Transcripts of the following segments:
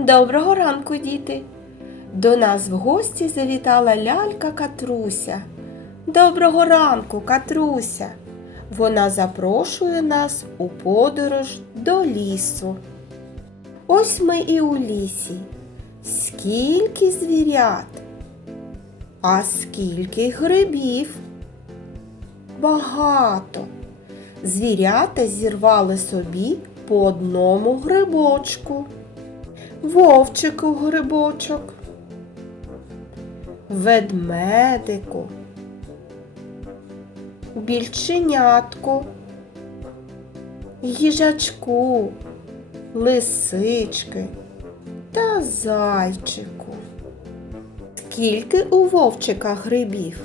Доброго ранку, діти! До нас в гості завітала лялька Катруся. Доброго ранку, Катруся! Вона запрошує нас у подорож до лісу. Ось ми і у лісі. Скільки звірят, а скільки грибів. Багато. Звірята зірвали собі по одному грибочку. Вовчику грибочок, ведмедику, більченятку, їжачку, лисички та зайчику. Скільки у вовчика грибів?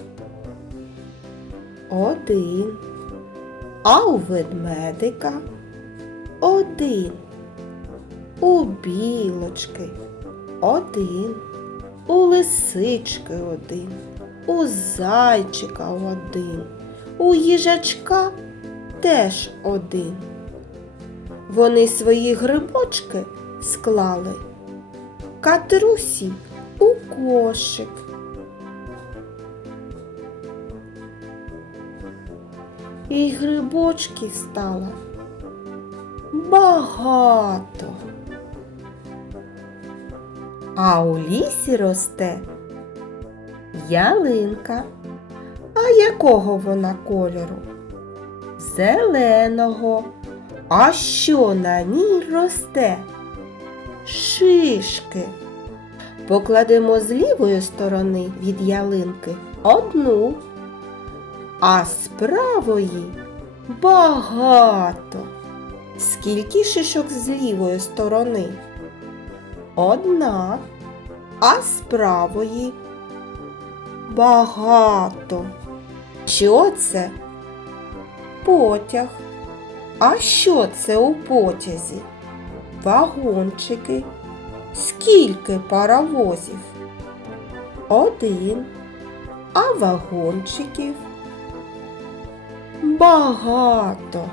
Один. А у ведмедика один. У білочки один, у лисички один, у зайчика один, у їжачка теж один. Вони свої грибочки склали катрусі у кошик. І грибочків стало багато. А у лісі росте ялинка. А якого вона кольору? Зеленого. А що на ній росте? Шишки. Покладемо з лівої сторони від ялинки одну, а з правої багато. Скільки шишок з лівої сторони? Одна, а з правої багато. Що це? Потяг. А що це у потязі? Вагончики. Скільки паровозів? Один. А вагончиків? Багато.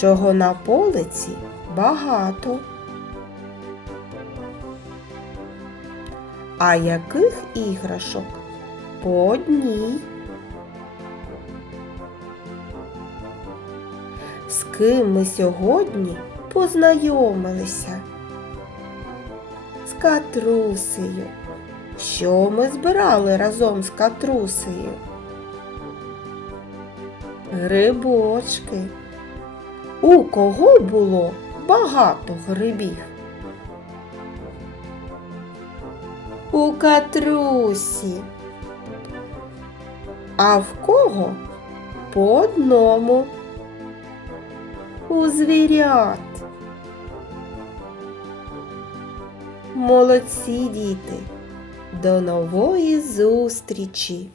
Чого на полиці багато. А яких іграшок? По одній. З ким ми сьогодні познайомилися? З катрусею. Що ми збирали разом з катрусею? Грибочки. У кого було багато грибів? У катрусі. А в кого? По одному. У звірят. Молодці діти. До нової зустрічі!